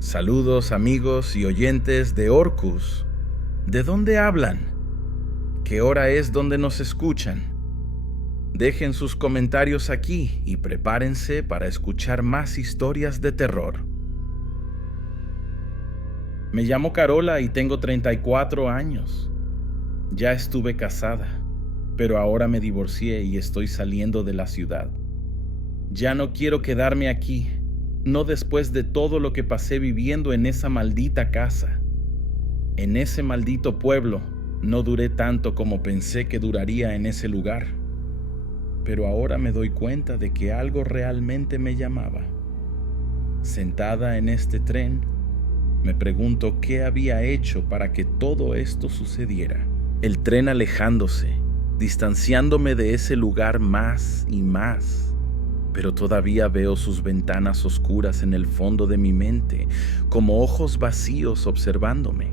Saludos amigos y oyentes de Orcus. ¿De dónde hablan? ¿Qué hora es donde nos escuchan? Dejen sus comentarios aquí y prepárense para escuchar más historias de terror. Me llamo Carola y tengo 34 años. Ya estuve casada, pero ahora me divorcié y estoy saliendo de la ciudad. Ya no quiero quedarme aquí, no después de todo lo que pasé viviendo en esa maldita casa. En ese maldito pueblo no duré tanto como pensé que duraría en ese lugar. Pero ahora me doy cuenta de que algo realmente me llamaba. Sentada en este tren, me pregunto qué había hecho para que todo esto sucediera. El tren alejándose, distanciándome de ese lugar más y más. Pero todavía veo sus ventanas oscuras en el fondo de mi mente, como ojos vacíos observándome.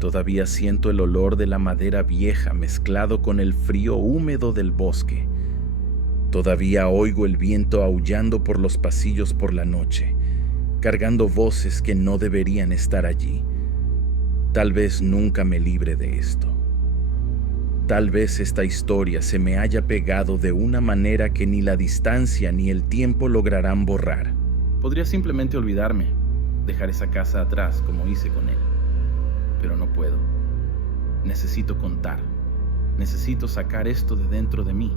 Todavía siento el olor de la madera vieja mezclado con el frío húmedo del bosque. Todavía oigo el viento aullando por los pasillos por la noche, cargando voces que no deberían estar allí. Tal vez nunca me libre de esto. Tal vez esta historia se me haya pegado de una manera que ni la distancia ni el tiempo lograrán borrar. Podría simplemente olvidarme, dejar esa casa atrás como hice con él. Pero no puedo. Necesito contar. Necesito sacar esto de dentro de mí.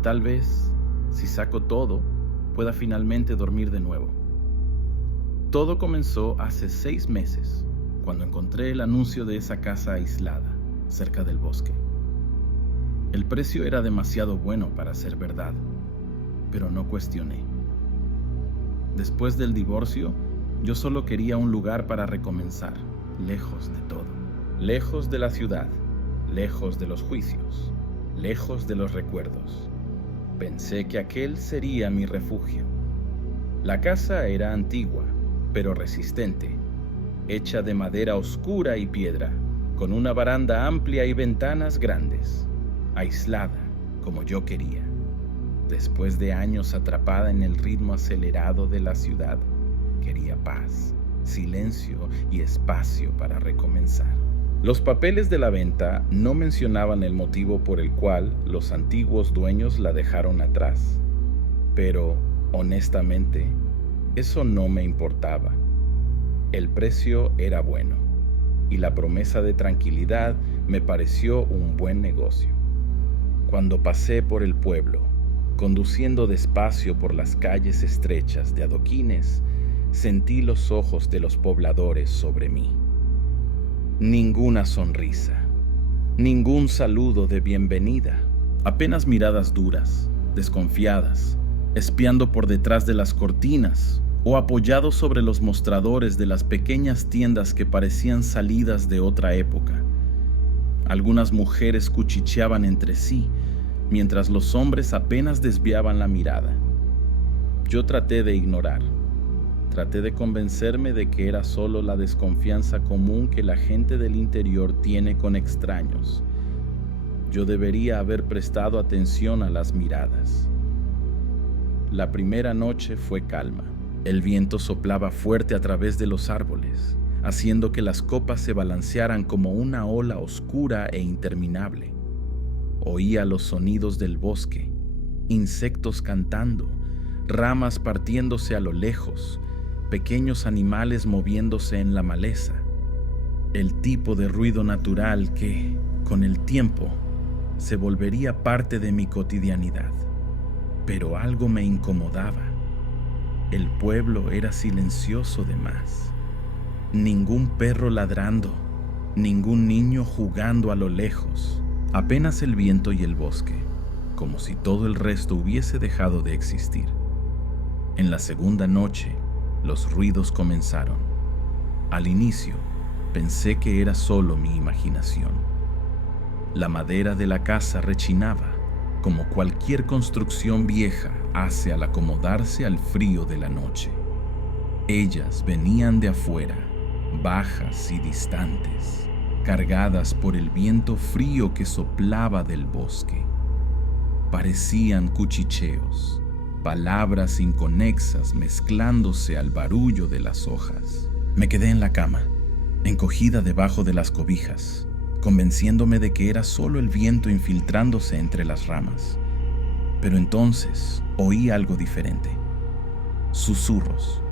Tal vez, si saco todo, pueda finalmente dormir de nuevo. Todo comenzó hace 6 meses, cuando encontré el anuncio de esa casa aislada, cerca del bosque. El precio era demasiado bueno para ser verdad, pero no cuestioné. Después del divorcio, yo solo quería un lugar para recomenzar, lejos de todo, lejos de la ciudad, lejos de los juicios, lejos de los recuerdos. Pensé que aquel sería mi refugio. La casa era antigua, pero resistente, hecha de madera oscura y piedra, con una baranda amplia y ventanas grandes, aislada como yo quería. Después de años atrapada en el ritmo acelerado de la ciudad, quería paz, silencio y espacio para recomenzar. Los papeles de la venta no mencionaban el motivo por el cual los antiguos dueños la dejaron atrás, pero, honestamente, eso no me importaba. El precio era bueno, y la promesa de tranquilidad me pareció un buen negocio. Cuando pasé por el pueblo, conduciendo despacio por las calles estrechas de adoquines, sentí los ojos de los pobladores sobre mí. Ninguna sonrisa, ningún saludo de bienvenida, apenas miradas duras, desconfiadas, espiando por detrás de las cortinas o apoyados sobre los mostradores de las pequeñas tiendas que parecían salidas de otra época. Algunas mujeres cuchicheaban entre sí, mientras los hombres apenas desviaban la mirada. Yo traté de ignorar. Traté de convencerme de que era solo la desconfianza común que la gente del interior tiene con extraños. Yo debería haber prestado atención a las miradas. La primera noche fue calma. El viento soplaba fuerte a través de los árboles, haciendo que las copas se balancearan como una ola oscura e interminable. Oía los sonidos del bosque, insectos cantando, ramas partiéndose a lo lejos, pequeños animales moviéndose en la maleza. El tipo de ruido natural que, con el tiempo, se volvería parte de mi cotidianidad. Pero algo me incomodaba. El pueblo era silencioso de más. Ningún perro ladrando, ningún niño jugando a lo lejos. Apenas el viento y el bosque, como si todo el resto hubiese dejado de existir. En la segunda noche, los ruidos comenzaron. Al inicio, pensé que era solo mi imaginación. La madera de la casa rechinaba, como cualquier construcción vieja hace al acomodarse al frío de la noche. Ellas venían de afuera, bajas y distantes, cargadas por el viento frío que soplaba del bosque. Parecían cuchicheos, palabras inconexas mezclándose al barullo de las hojas. Me quedé en la cama, encogida debajo de las cobijas, convenciéndome de que era solo el viento infiltrándose entre las ramas. Pero entonces oí algo diferente. Susurros.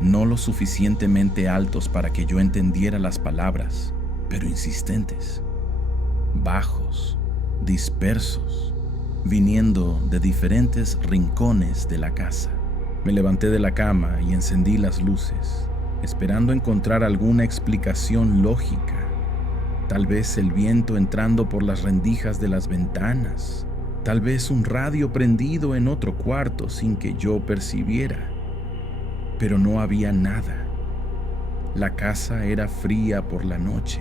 No lo suficientemente altos para que yo entendiera las palabras, pero insistentes. Bajos, dispersos, viniendo de diferentes rincones de la casa. Me levanté de la cama y encendí las luces, esperando encontrar alguna explicación lógica. Tal vez el viento entrando por las rendijas de las ventanas. Tal vez un radio prendido en otro cuarto sin que yo percibiera. Pero no había nada. La casa era fría por la noche.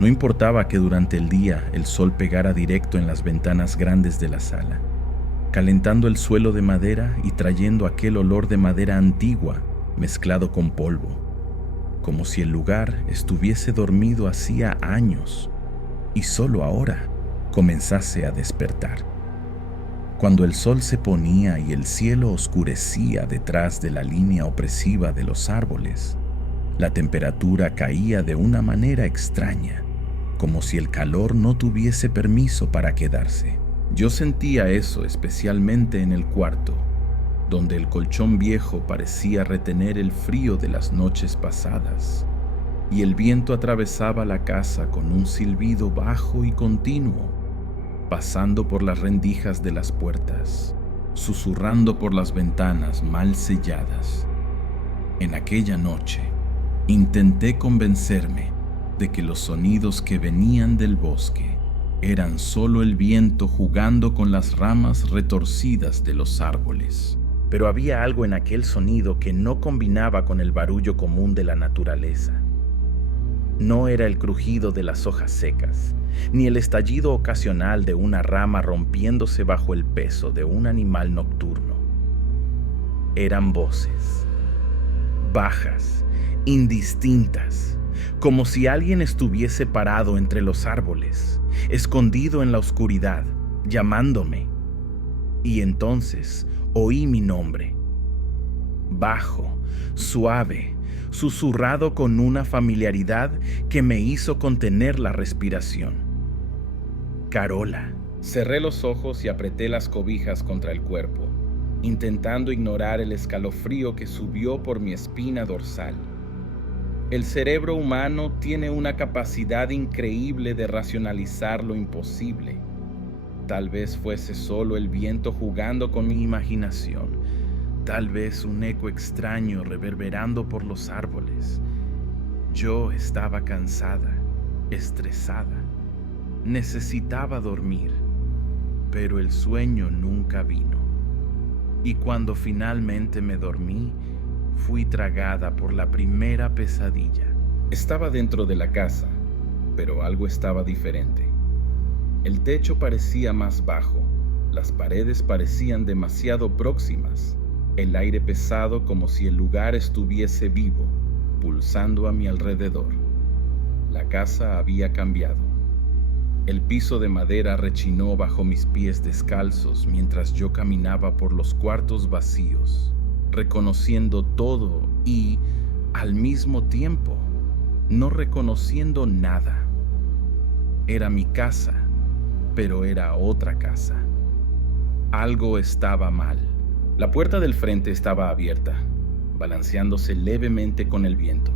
No importaba que durante el día el sol pegara directo en las ventanas grandes de la sala, calentando el suelo de madera y trayendo aquel olor de madera antigua mezclado con polvo, como si el lugar estuviese dormido hacía años y solo ahora comenzase a despertar. Cuando el sol se ponía y el cielo oscurecía detrás de la línea opresiva de los árboles, la temperatura caía de una manera extraña, como si el calor no tuviese permiso para quedarse. Yo sentía eso especialmente en el cuarto, donde el colchón viejo parecía retener el frío de las noches pasadas, y el viento atravesaba la casa con un silbido bajo y continuo, pasando por las rendijas de las puertas, susurrando por las ventanas mal selladas. En aquella noche, intenté convencerme de que los sonidos que venían del bosque eran solo el viento jugando con las ramas retorcidas de los árboles. Pero había algo en aquel sonido que no combinaba con el barullo común de la naturaleza. No era el crujido de las hojas secas, ni el estallido ocasional de una rama rompiéndose bajo el peso de un animal nocturno. Eran voces, bajas, indistintas, como si alguien estuviese parado entre los árboles, escondido en la oscuridad, llamándome. Y entonces oí mi nombre, bajo, suave, susurrado con una familiaridad que me hizo contener la respiración. Carola. Cerré los ojos y apreté las cobijas contra el cuerpo, intentando ignorar el escalofrío que subió por mi espina dorsal. El cerebro humano tiene una capacidad increíble de racionalizar lo imposible. Tal vez fuese solo el viento jugando con mi imaginación. Tal vez un eco extraño reverberando por los árboles. Yo estaba cansada, estresada. Necesitaba dormir, pero el sueño nunca vino. Y cuando finalmente me dormí, fui tragada por la primera pesadilla. Estaba dentro de la casa, pero algo estaba diferente. El techo parecía más bajo, las paredes parecían demasiado próximas. El aire pesado como si el lugar estuviese vivo, pulsando a mi alrededor. La casa había cambiado. El piso de madera rechinó bajo mis pies descalzos mientras yo caminaba por los cuartos vacíos, reconociendo todo y, al mismo tiempo, no reconociendo nada. Era mi casa, pero era otra casa. Algo estaba mal. La puerta del frente estaba abierta, balanceándose levemente con el viento.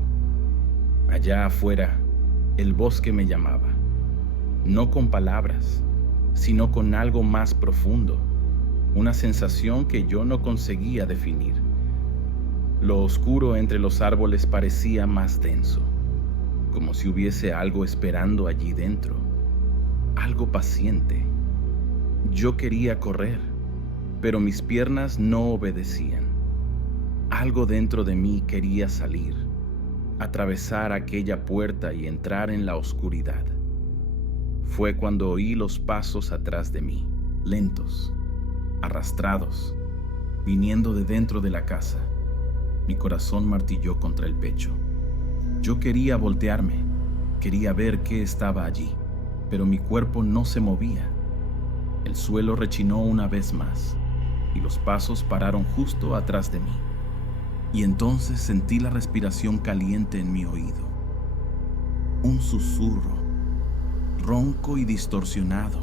Allá afuera, el bosque me llamaba, no con palabras, sino con algo más profundo, una sensación que yo no conseguía definir. Lo oscuro entre los árboles parecía más denso, como si hubiese algo esperando allí dentro, algo paciente. Yo quería correr, pero mis piernas no obedecían. Algo dentro de mí quería salir, atravesar aquella puerta y entrar en la oscuridad. Fue cuando oí los pasos atrás de mí, lentos, arrastrados, viniendo de dentro de la casa. Mi corazón martilló contra el pecho. Yo quería voltearme, quería ver qué estaba allí, pero mi cuerpo no se movía. El suelo rechinó una vez más. y los pasos pararon justo atrás de mí. Y entonces sentí la respiración caliente en mi oído. Un susurro, ronco y distorsionado,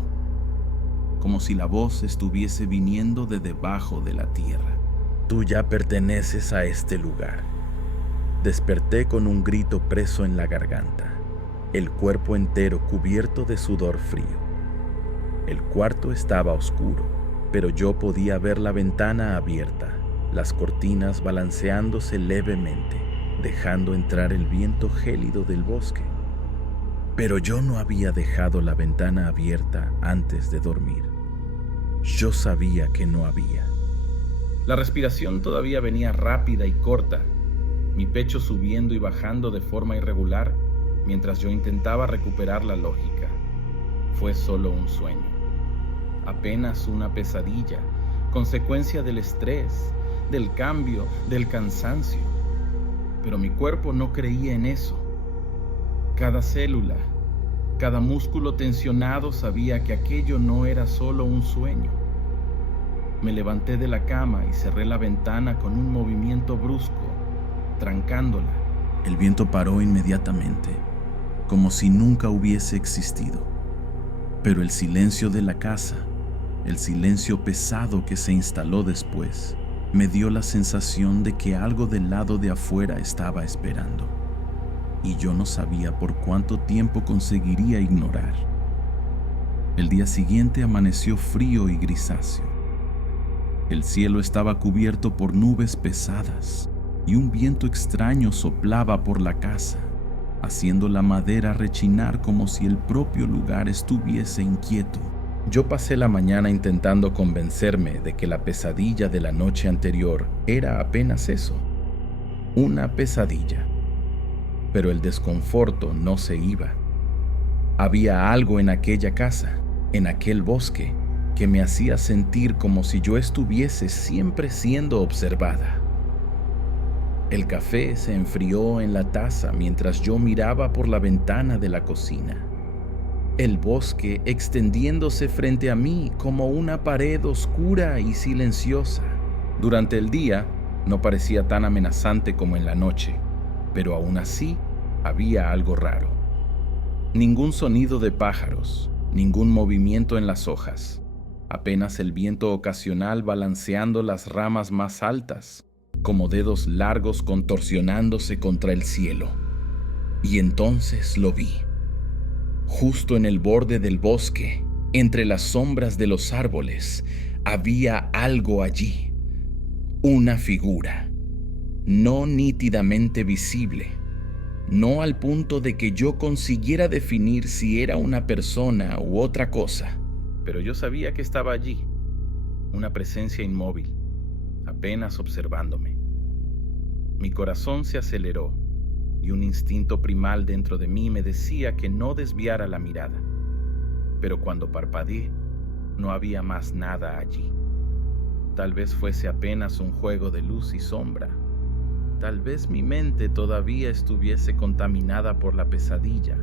como si la voz estuviese viniendo de debajo de la tierra. Tú ya perteneces a este lugar. Desperté con un grito preso en la garganta, el cuerpo entero cubierto de sudor frío. El cuarto estaba oscuro, pero yo podía ver la ventana abierta, las cortinas balanceándose levemente, dejando entrar el viento gélido del bosque. Pero yo no había dejado la ventana abierta antes de dormir. Yo sabía que no había. La respiración todavía venía rápida y corta, mi pecho subiendo y bajando de forma irregular mientras yo intentaba recuperar la lógica. Fue solo un sueño, apenas una pesadilla, consecuencia del estrés, del cambio, del cansancio. Pero mi cuerpo no creía en eso. Cada célula, cada músculo tensionado sabía que aquello no era solo un sueño. Me levanté de la cama y cerré la ventana con un movimiento brusco, trancándola. El viento paró inmediatamente, como si nunca hubiese existido. Pero el silencio de la casa, el silencio pesado que se instaló después, me dio la sensación de que algo del lado de afuera estaba esperando. Y yo no sabía por cuánto tiempo conseguiría ignorar. El día siguiente amaneció frío y grisáceo. El cielo estaba cubierto por nubes pesadas y un viento extraño soplaba por la casa, haciendo la madera rechinar como si el propio lugar estuviese inquieto. Yo pasé la mañana intentando convencerme de que la pesadilla de la noche anterior era apenas eso, una pesadilla. Pero el desconforto no se iba. Había algo en aquella casa, en aquel bosque, que me hacía sentir como si yo estuviese siempre siendo observada. El café se enfrió en la taza mientras yo miraba por la ventana de la cocina. El bosque extendiéndose frente a mí como una pared oscura y silenciosa. Durante el día no parecía tan amenazante como en la noche, pero aún así había algo raro. Ningún sonido de pájaros, ningún movimiento en las hojas, apenas el viento ocasional balanceando las ramas más altas, como dedos largos contorsionándose contra el cielo. Y entonces lo vi. Justo en el borde del bosque, entre las sombras de los árboles, había algo allí. Una figura, no nítidamente visible, no al punto de que yo consiguiera definir si era una persona u otra cosa. Pero yo sabía que estaba allí, una presencia inmóvil, apenas observándome. Mi corazón se aceleró y un instinto primal dentro de mí me decía que no desviara la mirada. Pero cuando parpadeé, no había más nada allí. Tal vez fuese apenas un juego de luz y sombra. Tal vez mi mente todavía estuviese contaminada por la pesadilla.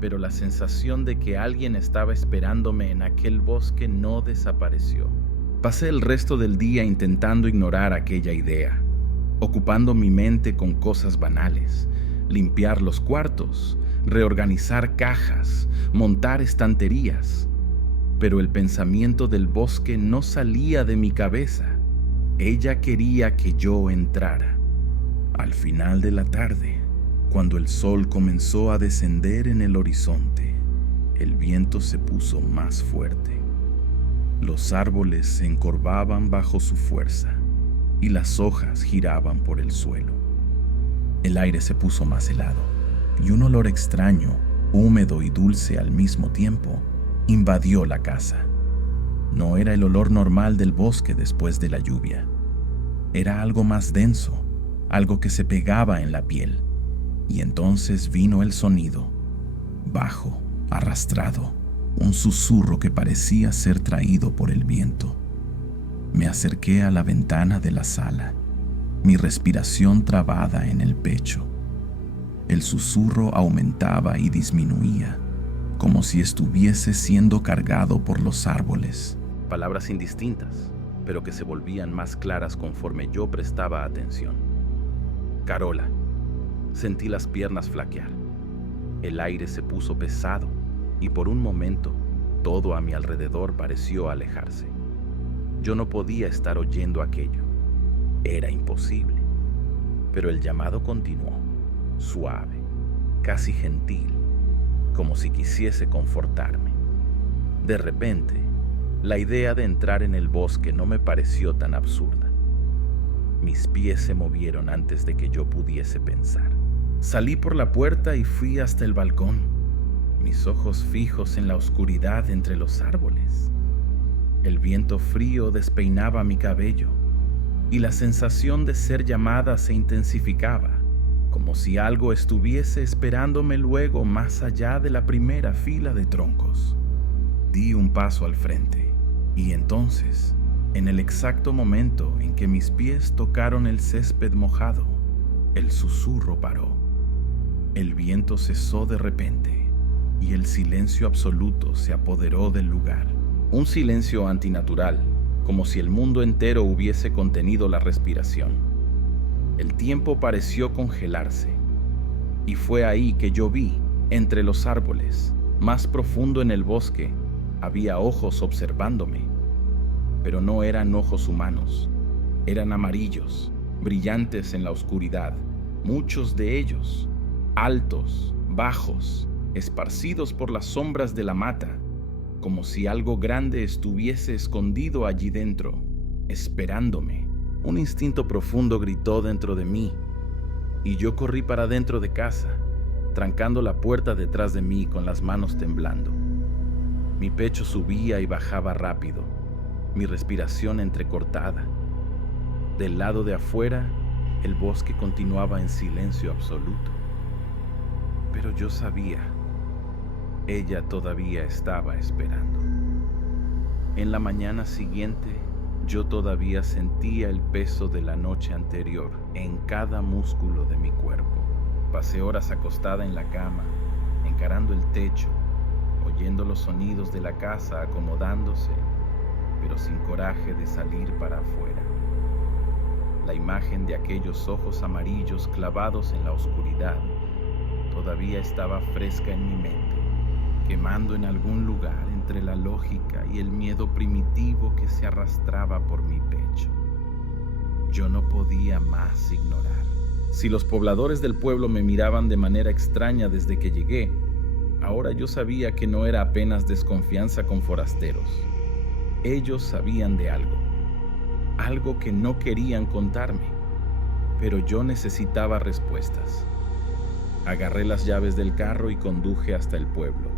Pero la sensación de que alguien estaba esperándome en aquel bosque no desapareció. Pasé el resto del día intentando ignorar aquella idea, ocupando mi mente con cosas banales, limpiar los cuartos, reorganizar cajas, montar estanterías. Pero el pensamiento del bosque no salía de mi cabeza. Ella quería que yo entrara. Al final de la tarde, cuando el sol comenzó a descender en el horizonte, el viento se puso más fuerte. Los árboles se encorvaban bajo su fuerza y las hojas giraban por el suelo. El aire se puso más helado y un olor extraño, húmedo y dulce al mismo tiempo, invadió la casa. No era el olor normal del bosque después de la lluvia. Era algo más denso, algo que se pegaba en la piel. Y entonces vino el sonido, bajo, arrastrado, un susurro que parecía ser traído por el viento. Me acerqué a la ventana de la sala, mi respiración trabada en el pecho. El susurro aumentaba y disminuía, como si estuviese siendo cargado por los árboles. Palabras indistintas, pero que se volvían más claras conforme yo prestaba atención. Carola. Sentí las piernas flaquear. El aire se puso pesado y por un momento todo a mi alrededor pareció alejarse. Yo no podía estar oyendo aquello. Era imposible. Pero el llamado continuó, suave, casi gentil, como si quisiese confortarme. De repente, la idea de entrar en el bosque no me pareció tan absurda. Mis pies se movieron antes de que yo pudiese pensar. Salí por la puerta y fui hasta el balcón, mis ojos fijos en la oscuridad entre los árboles. El viento frío despeinaba mi cabello y la sensación de ser llamada se intensificaba, como si algo estuviese esperándome luego más allá de la primera fila de troncos. Di un paso al frente y entonces, en el exacto momento en que mis pies tocaron el césped mojado, el susurro paró. El viento cesó de repente y el silencio absoluto se apoderó del lugar. Un silencio antinatural, como si el mundo entero hubiese contenido la respiración. El tiempo pareció congelarse y fue ahí que yo vi, entre los árboles, más profundo en el bosque, había ojos observándome. Pero no eran ojos humanos, eran amarillos, brillantes en la oscuridad, muchos de ellos, altos, bajos, esparcidos por las sombras de la mata, como si algo grande estuviese escondido allí dentro, esperándome. Un instinto profundo gritó dentro de mí, y yo corrí para dentro de casa, trancando la puerta detrás de mí con las manos temblando. Mi pecho subía y bajaba rápido, mi respiración entrecortada. Del lado de afuera, el bosque continuaba en silencio absoluto. Pero yo sabía, ella todavía estaba esperando. En la mañana siguiente, yo todavía sentía el peso de la noche anterior en cada músculo de mi cuerpo. Pasé horas acostada en la cama, encarando el techo, oyendo los sonidos de la casa acomodándose, pero sin coraje de salir para afuera. La imagen de aquellos ojos amarillos clavados en la oscuridad todavía estaba fresca en mi mente, quemando en algún lugar entre la lógica y el miedo primitivo que se arrastraba por mi pecho. Yo no podía más ignorar. Si los pobladores del pueblo me miraban de manera extraña desde que llegué, ahora yo sabía que no era apenas desconfianza con forasteros. Ellos sabían de algo que no querían contarme, pero yo necesitaba respuestas. Agarré las llaves del carro y conduje hasta el pueblo.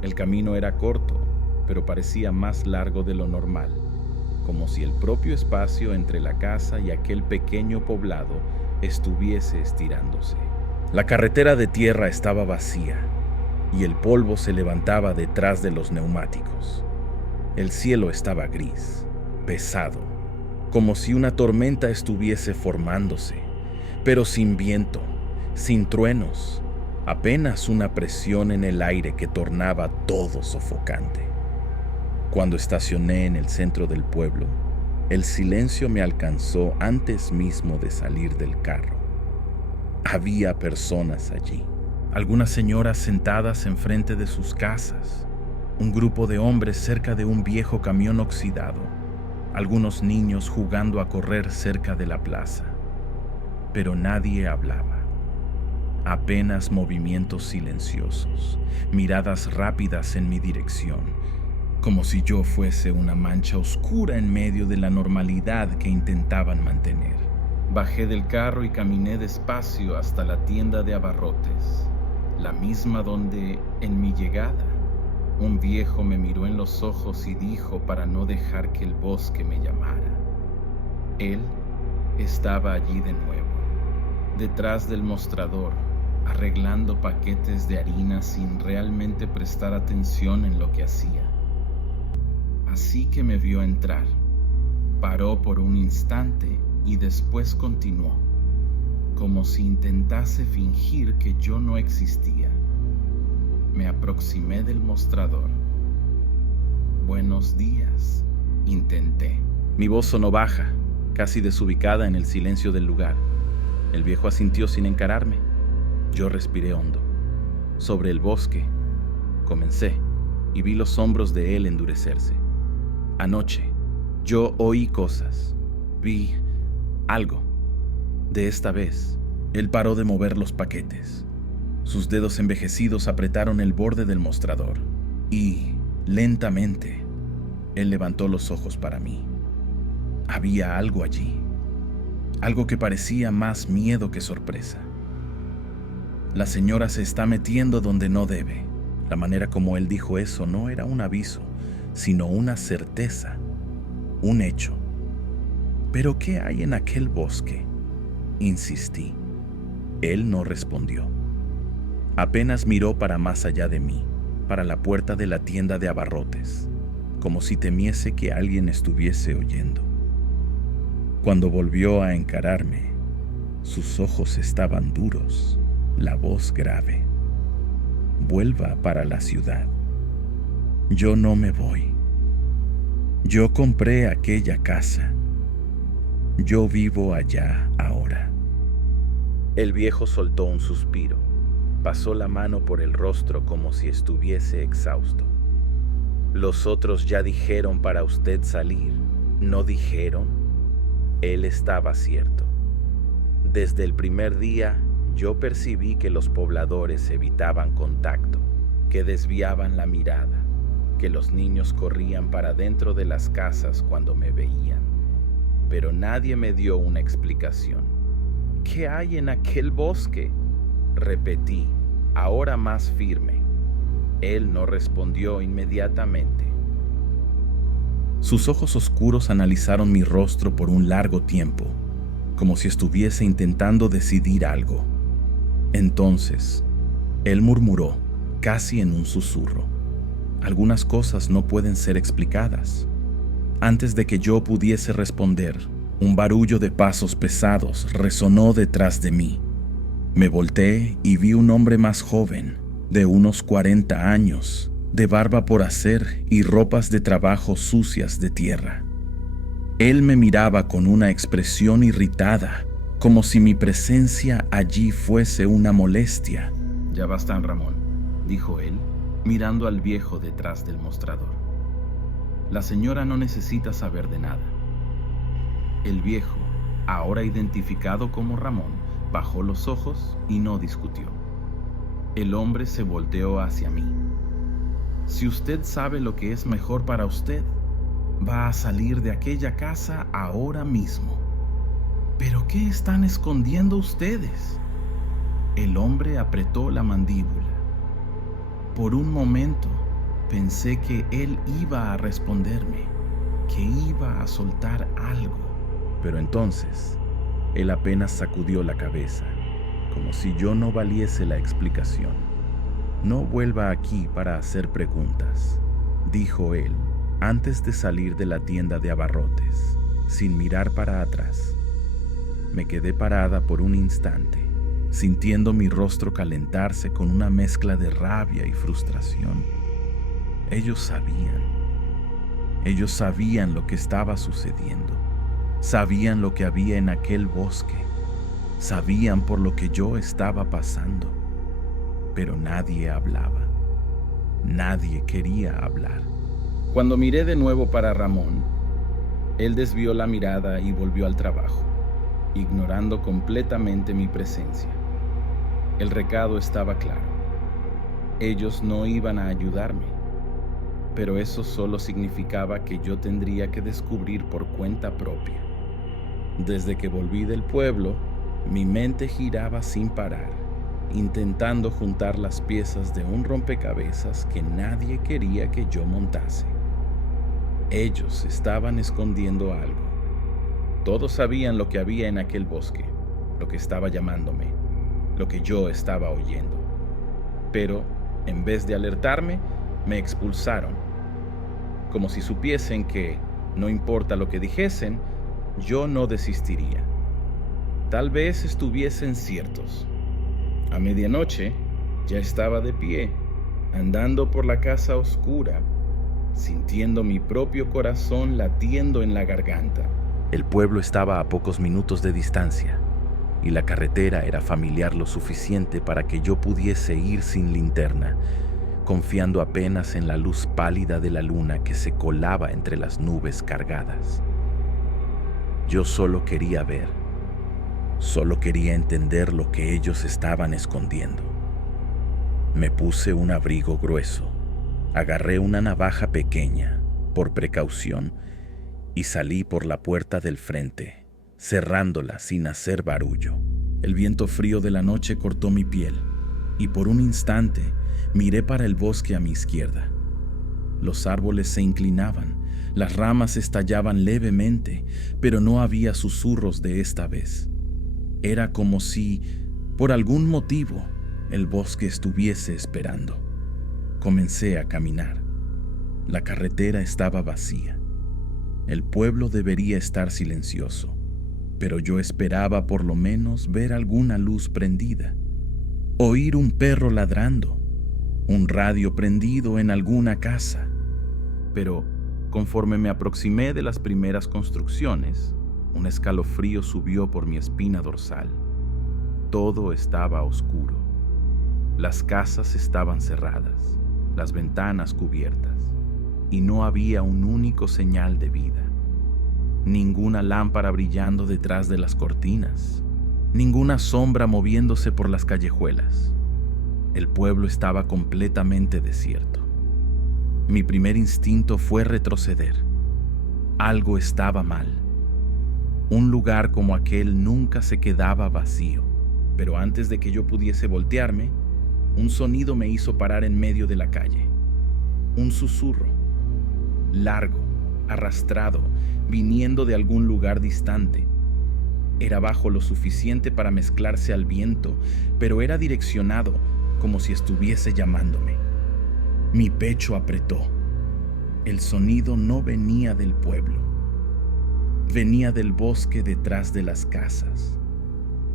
El camino era corto, pero parecía más largo de lo normal, como si el propio espacio entre la casa y aquel pequeño poblado estuviese estirándose. La carretera de tierra estaba vacía y el polvo se levantaba detrás de los neumáticos. El cielo estaba gris, pesado, como si una tormenta estuviese formándose, pero sin viento, sin truenos, apenas una presión en el aire que tornaba todo sofocante. Cuando estacioné en el centro del pueblo, el silencio me alcanzó antes mismo de salir del carro. Había personas allí, algunas señoras sentadas enfrente de sus casas, un grupo de hombres cerca de un viejo camión oxidado, algunos niños jugando a correr cerca de la plaza. Pero nadie hablaba. Apenas movimientos silenciosos, miradas rápidas en mi dirección, como si yo fuese una mancha oscura en medio de la normalidad que intentaban mantener. Bajé del carro y caminé despacio hasta la tienda de abarrotes, la misma donde, en mi llegada, un viejo me miró en los ojos y dijo para no dejar que el bosque me llamara. Él estaba allí de nuevo, detrás del mostrador, arreglando paquetes de harina sin realmente prestar atención en lo que hacía. Así que me vio entrar, paró por un instante y después continuó, como si intentase fingir que yo no existía. Me aproximé del mostrador. «Buenos días», intenté. Mi voz sonó baja, casi desubicada en el silencio del lugar. El viejo asintió sin encararme. Yo respiré hondo. Sobre el bosque, comencé, y vi los hombros de él endurecerse. Anoche, yo oí cosas. Vi algo. De esta vez, él paró de mover los paquetes. Sus dedos envejecidos apretaron el borde del mostrador. Y, lentamente, él levantó los ojos para mí. Había algo allí. Algo que parecía más miedo que sorpresa. La señora se está metiendo donde no debe. La manera como él dijo eso no era un aviso, sino una certeza, un hecho. ¿Pero qué hay en aquel bosque? Insistí. Él no respondió. Apenas miró para más allá de mí, para la puerta de la tienda de abarrotes, como si temiese que alguien estuviese oyendo. Cuando volvió a encararme, sus ojos estaban duros, la voz grave. Vuelva para la ciudad. Yo no me voy. Yo compré aquella casa. Yo vivo allá ahora. El viejo soltó un suspiro. Pasó la mano por el rostro como si estuviese exhausto. Los otros ya dijeron para usted salir. ¿No dijeron? Él estaba cierto. Desde el primer día, yo percibí que los pobladores evitaban contacto, que desviaban la mirada, que los niños corrían para dentro de las casas cuando me veían. Pero nadie me dio una explicación. ¿Qué hay en aquel bosque? Repetí, ahora más firme. Él no respondió inmediatamente. Sus ojos oscuros analizaron mi rostro por un largo tiempo, como si estuviese intentando decidir algo. Entonces, él murmuró, casi en un susurro: algunas cosas no pueden ser explicadas. Antes de que yo pudiese responder, un barullo de pasos pesados resonó detrás de mí. Me volteé y vi un hombre más joven, de unos 40 años, de barba por hacer y ropas de trabajo sucias de tierra. Él me miraba con una expresión irritada, como si mi presencia allí fuese una molestia. «Ya bastan, Ramón», dijo él, mirando al viejo detrás del mostrador. «La señora no necesita saber de nada». El viejo, ahora identificado como Ramón, bajó los ojos y no discutió. El hombre se volteó hacia mí. «Si usted sabe lo que es mejor para usted, va a salir de aquella casa ahora mismo». «¿Pero qué están escondiendo ustedes?». El hombre apretó la mandíbula. Por un momento pensé que él iba a responderme, que iba a soltar algo. Pero entonces, él apenas sacudió la cabeza, como si yo no valiese la explicación. «No vuelva aquí para hacer preguntas», dijo él, antes de salir de la tienda de abarrotes, sin mirar para atrás. Me quedé parada por un instante, sintiendo mi rostro calentarse con una mezcla de rabia y frustración. Ellos sabían lo que estaba sucediendo, sabían lo que había en aquel bosque, sabían por lo que yo estaba pasando, pero nadie hablaba, nadie quería hablar. Cuando miré de nuevo para Ramón, él desvió la mirada y volvió al trabajo, ignorando completamente mi presencia. El recado estaba claro. Ellos no iban a ayudarme, pero eso solo significaba que yo tendría que descubrir por cuenta propia. Desde que volví del pueblo, mi mente giraba sin parar, intentando juntar las piezas de un rompecabezas que nadie quería que yo montase. Ellos estaban escondiendo algo. Todos sabían lo que había en aquel bosque, lo que estaba llamándome, lo que yo estaba oyendo. Pero, en vez de alertarme, me expulsaron, como si supiesen que, no importa lo que dijesen, yo no desistiría. Tal vez estuviesen ciertos. A medianoche, ya estaba de pie, andando por la casa oscura, sintiendo mi propio corazón latiendo en la garganta. El pueblo estaba a pocos minutos de distancia y la carretera era familiar lo suficiente para que yo pudiese ir sin linterna, confiando apenas en la luz pálida de la luna que se colaba entre las nubes cargadas. Yo solo quería ver, solo quería entender lo que ellos estaban escondiendo. Me puse un abrigo grueso, agarré una navaja pequeña, por precaución, y salí por la puerta del frente, cerrándola sin hacer barullo. El viento frío de la noche cortó mi piel, y por un instante miré para el bosque a mi izquierda. Los árboles se inclinaban, las ramas estallaban levemente, pero no había susurros de esta vez. Era como si, por algún motivo, el bosque estuviese esperando. Comencé a caminar. La carretera estaba vacía. El pueblo debería estar silencioso, pero yo esperaba por lo menos ver alguna luz prendida, oír un perro ladrando, un radio prendido en alguna casa. Pero conforme me aproximé de las primeras construcciones, un escalofrío subió por mi espina dorsal. Todo estaba oscuro. Las casas estaban cerradas, las ventanas cubiertas, y no había un único señal de vida. Ninguna lámpara brillando detrás de las cortinas, ninguna sombra moviéndose por las callejuelas. El pueblo estaba completamente desierto. Mi primer instinto fue retroceder. Algo estaba mal. Un lugar como aquel nunca se quedaba vacío, pero antes de que yo pudiese voltearme, un sonido me hizo parar en medio de la calle. Un susurro, largo, arrastrado, viniendo de algún lugar distante. Era bajo lo suficiente para mezclarse al viento, pero era direccionado como si estuviese llamándome. Mi pecho apretó. El sonido no venía del pueblo. Venía del bosque detrás de las casas.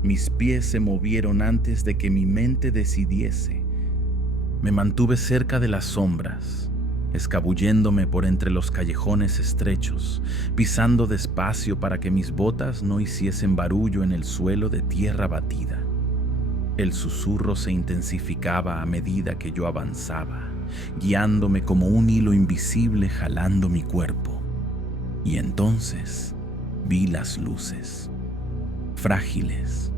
Mis pies se movieron antes de que mi mente decidiese. Me mantuve cerca de las sombras, escabulléndome por entre los callejones estrechos, pisando despacio para que mis botas no hiciesen barullo en el suelo de tierra batida. El susurro se intensificaba a medida que yo avanzaba, guiándome como un hilo invisible jalando mi cuerpo. Y entonces vi las luces, frágiles,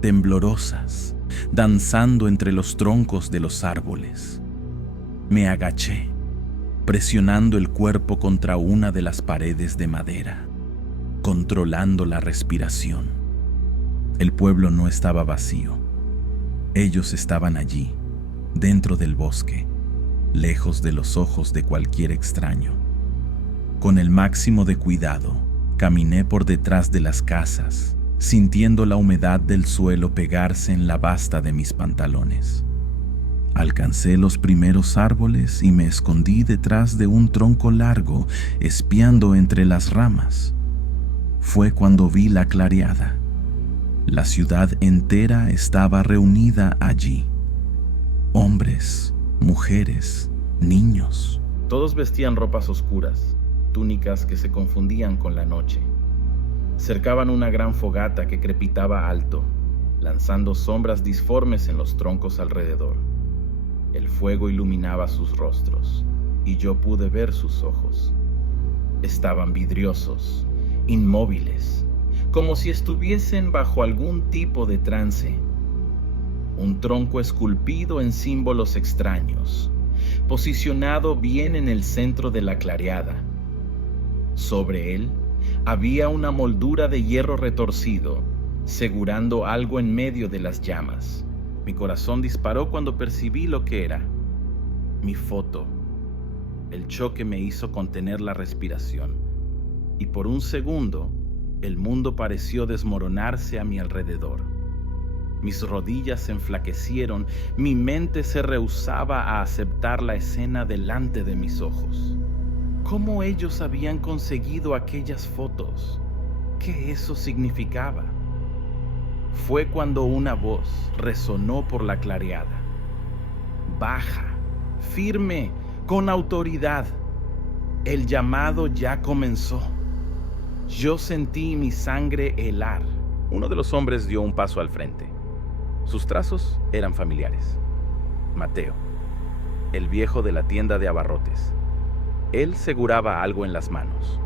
temblorosas, danzando entre los troncos de los árboles. Me agaché, presionando el cuerpo contra una de las paredes de madera, controlando la respiración. El pueblo no estaba vacío. Ellos estaban allí, dentro del bosque, lejos de los ojos de cualquier extraño. Con el máximo de cuidado, caminé por detrás de las casas, sintiendo la humedad del suelo pegarse en la basta de mis pantalones. Alcancé los primeros árboles y me escondí detrás de un tronco largo, espiando entre las ramas. Fue cuando vi la clareada. La ciudad entera estaba reunida allí. Hombres, mujeres, niños. Todos vestían ropas oscuras, túnicas que se confundían con la noche. Cercaban una gran fogata que crepitaba alto, lanzando sombras disformes en los troncos alrededor. El fuego iluminaba sus rostros, y yo pude ver sus ojos. Estaban vidriosos, inmóviles, como si estuviesen bajo algún tipo de trance. Un tronco esculpido en símbolos extraños, posicionado bien en el centro de la clareada. Sobre él había una moldura de hierro retorcido, segurando algo en medio de las llamas. Mi corazón disparó cuando percibí lo que era. Mi foto. El choque me hizo contener la respiración, y por un segundo, el mundo pareció desmoronarse a mi alrededor. Mis rodillas se enflaquecieron, mi mente se rehusaba a aceptar la escena delante de mis ojos. ¿Cómo ellos habían conseguido aquellas fotos? ¿Qué eso significaba? Fue cuando una voz resonó por la clareada. Baja, firme, con autoridad. El llamado ya comenzó. Yo sentí mi sangre helar. Uno de los hombres dio un paso al frente. Sus trazos eran familiares. Mateo, el viejo de la tienda de abarrotes. Él seguraba algo en las manos.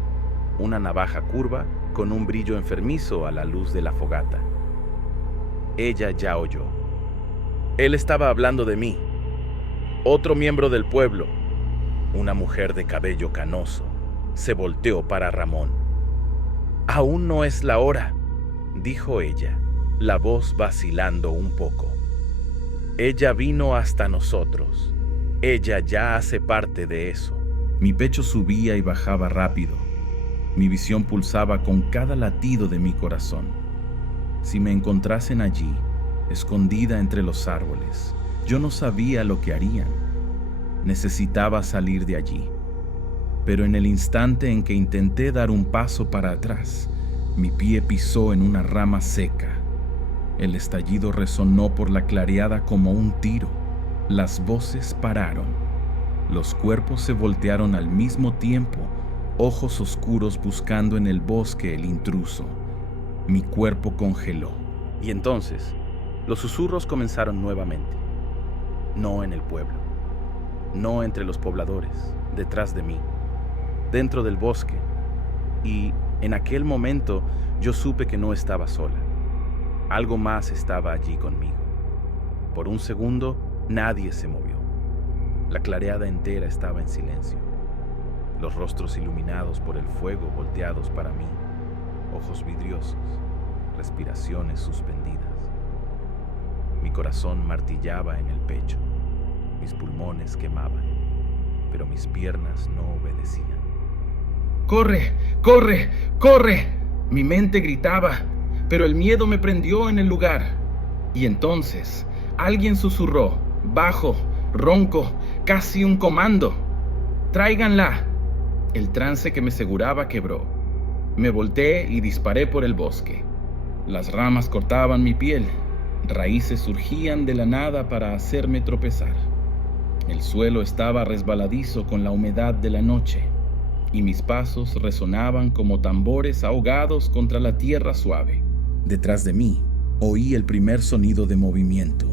Una navaja curva con un brillo enfermizo a la luz de la fogata. Ella ya oyó. Él estaba hablando de mí. Otro miembro del pueblo, una mujer de cabello canoso, se volteó para Ramón. «Aún no es la hora», dijo ella, la voz vacilando un poco. «Ella vino hasta nosotros. Ella ya hace parte de eso». Mi pecho subía y bajaba rápido. Mi visión pulsaba con cada latido de mi corazón. Si me encontrasen allí, escondida entre los árboles, yo no sabía lo que harían. Necesitaba salir de allí. Pero en el instante en que intenté dar un paso para atrás, mi pie pisó en una rama seca. El estallido resonó por la clareada como un tiro. Las voces pararon. Los cuerpos se voltearon al mismo tiempo, ojos oscuros buscando en el bosque el intruso. Mi cuerpo congeló. Y entonces, los susurros comenzaron nuevamente. No en el pueblo, no entre los pobladores, detrás de mí, dentro del bosque. Y en aquel momento yo supe que no estaba sola. Algo más estaba allí conmigo. Por un segundo, nadie se movió. La clareada entera estaba en silencio. Los rostros iluminados por el fuego volteados para mí, ojos vidriosos, respiraciones suspendidas. Mi corazón martillaba en el pecho, mis pulmones quemaban, pero mis piernas no obedecían. «¡Corre! ¡Corre! ¡Corre!» Mi mente gritaba, pero el miedo me prendió en el lugar. Y entonces, alguien susurró, bajo, ronco, casi un comando. «¡Tráiganla!». El trance que me seguraba quebró. Me volteé y disparé por el bosque. Las ramas cortaban mi piel. Raíces surgían de la nada para hacerme tropezar. El suelo estaba resbaladizo con la humedad de la noche, y mis pasos resonaban como tambores ahogados contra la tierra suave. Detrás de mí, oí el primer sonido de movimiento.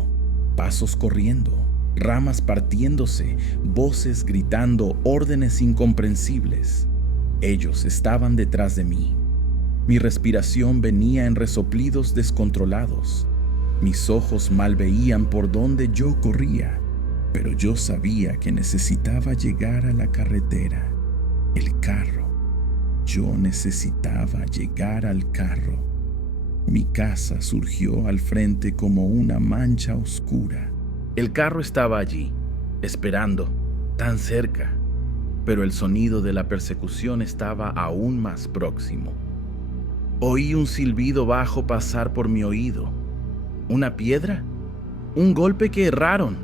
Pasos corriendo, ramas partiéndose, voces gritando órdenes incomprensibles. Ellos estaban detrás de mí. Mi respiración venía en resoplidos descontrolados. Mis ojos mal veían por donde yo corría, pero yo sabía que necesitaba llegar a la carretera, el carro. Yo necesitaba llegar al carro. Mi casa surgió al frente como una mancha oscura. El carro estaba allí, esperando, tan cerca, pero el sonido de la persecución estaba aún más próximo. Oí un silbido bajo pasar por mi oído. ¿Una piedra? ¿Un golpe que erraron?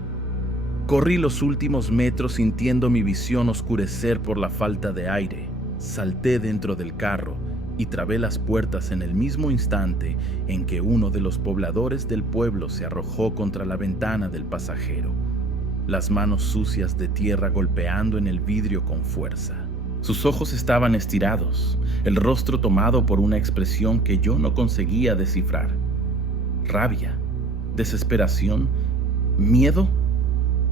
Corrí los últimos metros sintiendo mi visión oscurecer por la falta de aire. Salté dentro del carro y trabé las puertas en el mismo instante en que uno de los pobladores del pueblo se arrojó contra la ventana del pasajero, las manos sucias de tierra golpeando en el vidrio con fuerza. Sus ojos estaban estirados, el rostro tomado por una expresión que yo no conseguía descifrar. ¿Rabia? ¿Desesperación? ¿Miedo?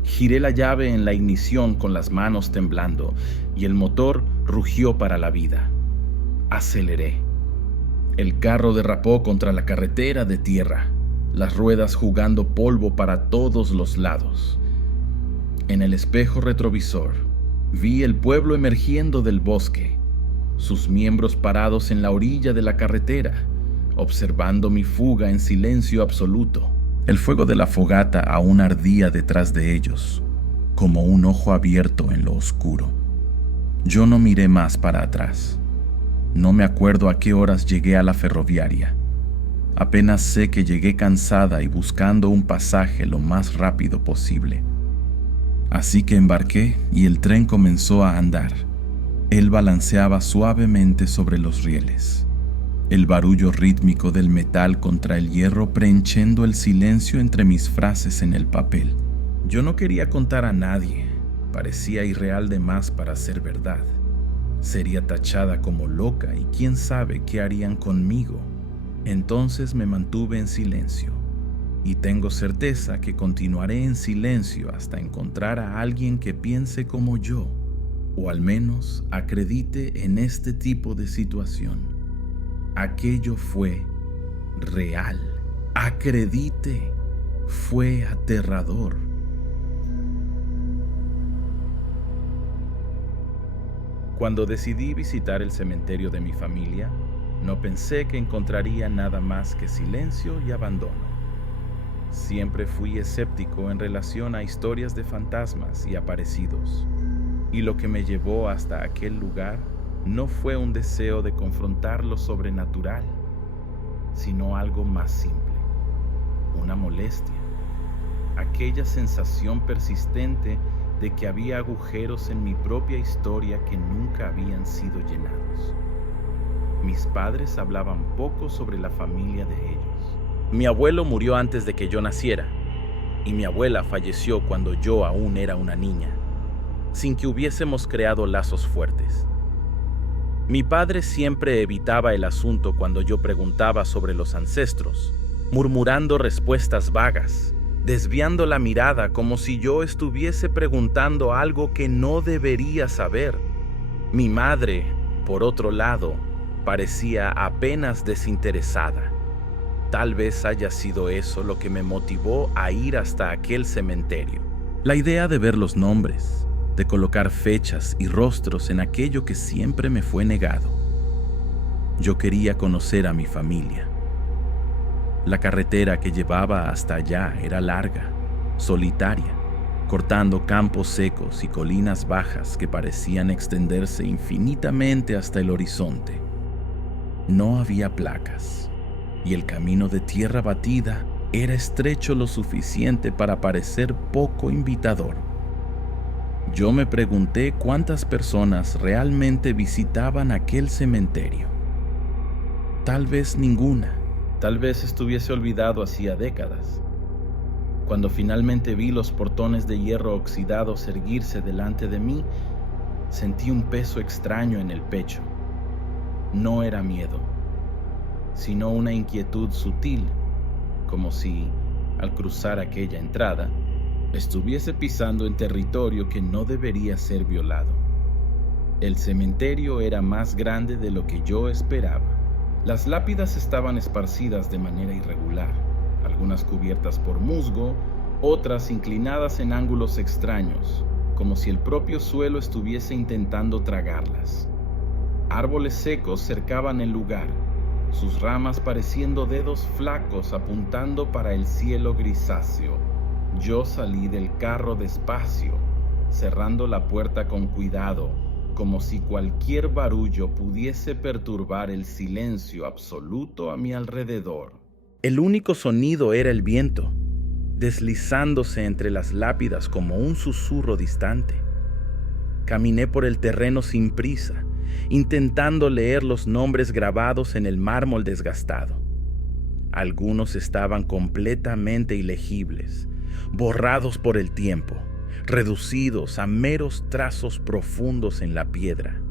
Giré la llave en la ignición con las manos temblando y el motor rugió para la vida. Aceleré. El carro derrapó contra la carretera de tierra, las ruedas jugando polvo para todos los lados. En el espejo retrovisor, vi el pueblo emergiendo del bosque, sus miembros parados en la orilla de la carretera, observando mi fuga en silencio absoluto. El fuego de la fogata aún ardía detrás de ellos, como un ojo abierto en lo oscuro. Yo no miré más para atrás. No me acuerdo a qué horas llegué a la ferroviaria. Apenas sé que llegué cansada y buscando un pasaje lo más rápido posible. Así que embarqué y el tren comenzó a andar. Él balanceaba suavemente sobre los rieles. El barullo rítmico del metal contra el hierro prehenchendo el silencio entre mis frases en el papel. Yo no quería contar a nadie. Parecía irreal de más para ser verdad. Sería tachada como loca y quién sabe qué harían conmigo. Entonces me mantuve en silencio y tengo certeza que continuaré en silencio hasta encontrar a alguien que piense como yo, o al menos acredite en este tipo de situación. Aquello fue real. Acredite, fue aterrador. Cuando decidí visitar el cementerio de mi familia, no pensé que encontraría nada más que silencio y abandono. Siempre fui escéptico en relación a historias de fantasmas y aparecidos, y lo que me llevó hasta aquel lugar no fue un deseo de confrontar lo sobrenatural, sino algo más simple, una molestia, aquella sensación persistente de que había agujeros en mi propia historia que nunca habían sido llenados. Mis padres hablaban poco sobre la familia de ellos. Mi abuelo murió antes de que yo naciera, y mi abuela falleció cuando yo aún era una niña, sin que hubiésemos creado lazos fuertes. Mi padre siempre evitaba el asunto cuando yo preguntaba sobre los ancestros, murmurando respuestas vagas, desviando la mirada como si yo estuviese preguntando algo que no debería saber. Mi madre, por otro lado, parecía apenas desinteresada. Tal vez haya sido eso lo que me motivó a ir hasta aquel cementerio. La idea de ver los nombres, de colocar fechas y rostros en aquello que siempre me fue negado. Yo quería conocer a mi familia. La carretera que llevaba hasta allá era larga, solitaria, cortando campos secos y colinas bajas que parecían extenderse infinitamente hasta el horizonte. No había placas, y el camino de tierra batida era estrecho lo suficiente para parecer poco invitador. Yo me pregunté cuántas personas realmente visitaban aquel cementerio. Tal vez ninguna. Tal vez estuviese olvidado hacía décadas. Cuando finalmente vi los portones de hierro oxidados erguirse delante de mí, sentí un peso extraño en el pecho. No era miedo, sino una inquietud sutil, como si, al cruzar aquella entrada, estuviese pisando en territorio que no debería ser violado. El cementerio era más grande de lo que yo esperaba. Las lápidas estaban esparcidas de manera irregular, algunas cubiertas por musgo, otras inclinadas en ángulos extraños, como si el propio suelo estuviese intentando tragarlas. Árboles secos cercaban el lugar, sus ramas pareciendo dedos flacos apuntando para el cielo grisáceo. Yo salí del carro despacio, cerrando la puerta con cuidado, como si cualquier barullo pudiese perturbar el silencio absoluto a mi alrededor. El único sonido era el viento, deslizándose entre las lápidas como un susurro distante. Caminé por el terreno sin prisa, intentando leer los nombres grabados en el mármol desgastado. Algunos estaban completamente ilegibles, borrados por el tiempo, reducidos a meros trazos profundos en la piedra.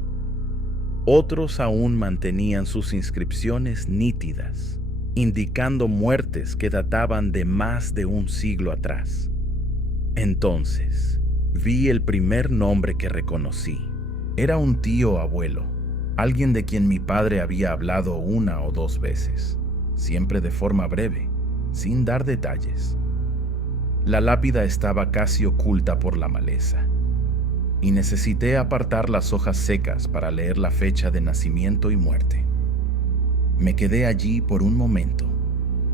Otros aún mantenían sus inscripciones nítidas, indicando muertes que databan de más de un siglo atrás. Entonces, vi el primer nombre que reconocí. Era un tío abuelo, alguien de quien mi padre había hablado una o dos veces, siempre de forma breve, sin dar detalles. La lápida estaba casi oculta por la maleza, y necesité apartar las hojas secas para leer la fecha de nacimiento y muerte. Me quedé allí por un momento,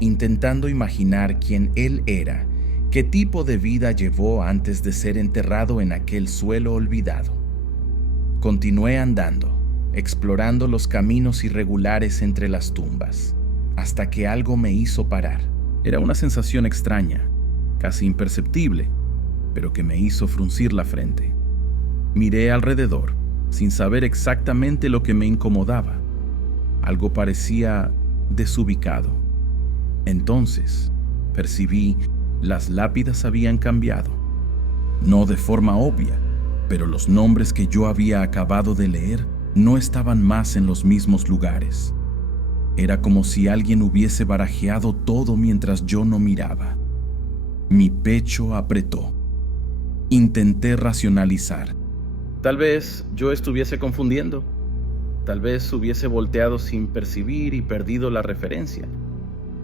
intentando imaginar quién él era, qué tipo de vida llevó antes de ser enterrado en aquel suelo olvidado. Continué andando, explorando los caminos irregulares entre las tumbas, hasta que algo me hizo parar. Era una sensación extraña, casi imperceptible, pero que me hizo fruncir la frente. Miré alrededor, sin saber exactamente lo que me incomodaba. Algo parecía desubicado. Entonces, percibí, las lápidas habían cambiado. No de forma obvia, pero los nombres que yo había acabado de leer No estaban más en los mismos lugares. Era como si alguien hubiese barajeado todo mientras yo no miraba. Mi pecho apretó. Intenté racionalizar. Tal vez yo estuviese confundiendo. Tal vez hubiese volteado sin percibir y perdido la referencia.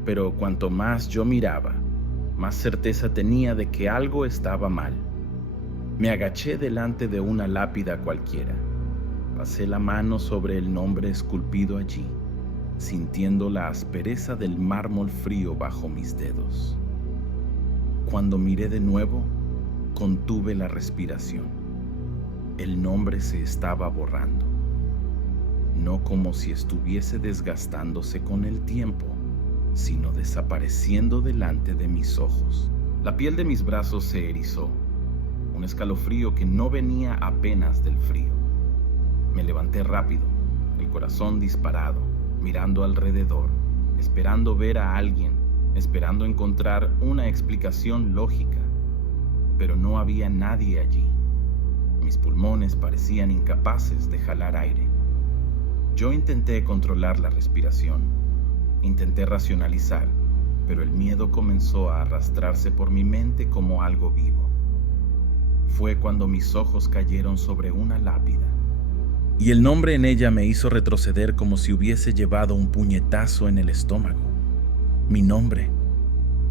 Pero cuanto más yo miraba, más certeza tenía de que algo estaba mal. Me agaché delante de una lápida cualquiera. Pasé la mano sobre el nombre esculpido allí, sintiendo la aspereza del mármol frío bajo mis dedos. Cuando miré de nuevo, contuve la respiración. El nombre se estaba borrando, no como si estuviese desgastándose con el tiempo, sino desapareciendo delante de mis ojos. La piel de mis brazos se erizó, un escalofrío que no venía apenas del frío. Me levanté rápido, el corazón disparado, mirando alrededor, esperando ver a alguien, esperando encontrar una explicación lógica, pero no había nadie allí. Mis pulmones parecían incapaces de jalar aire. Yo intenté controlar la respiración, intenté racionalizar, pero el miedo comenzó a arrastrarse por mi mente como algo vivo. Fue cuando mis ojos cayeron sobre una lápida, y el nombre en ella me hizo retroceder como si hubiese llevado un puñetazo en el estómago. Mi nombre,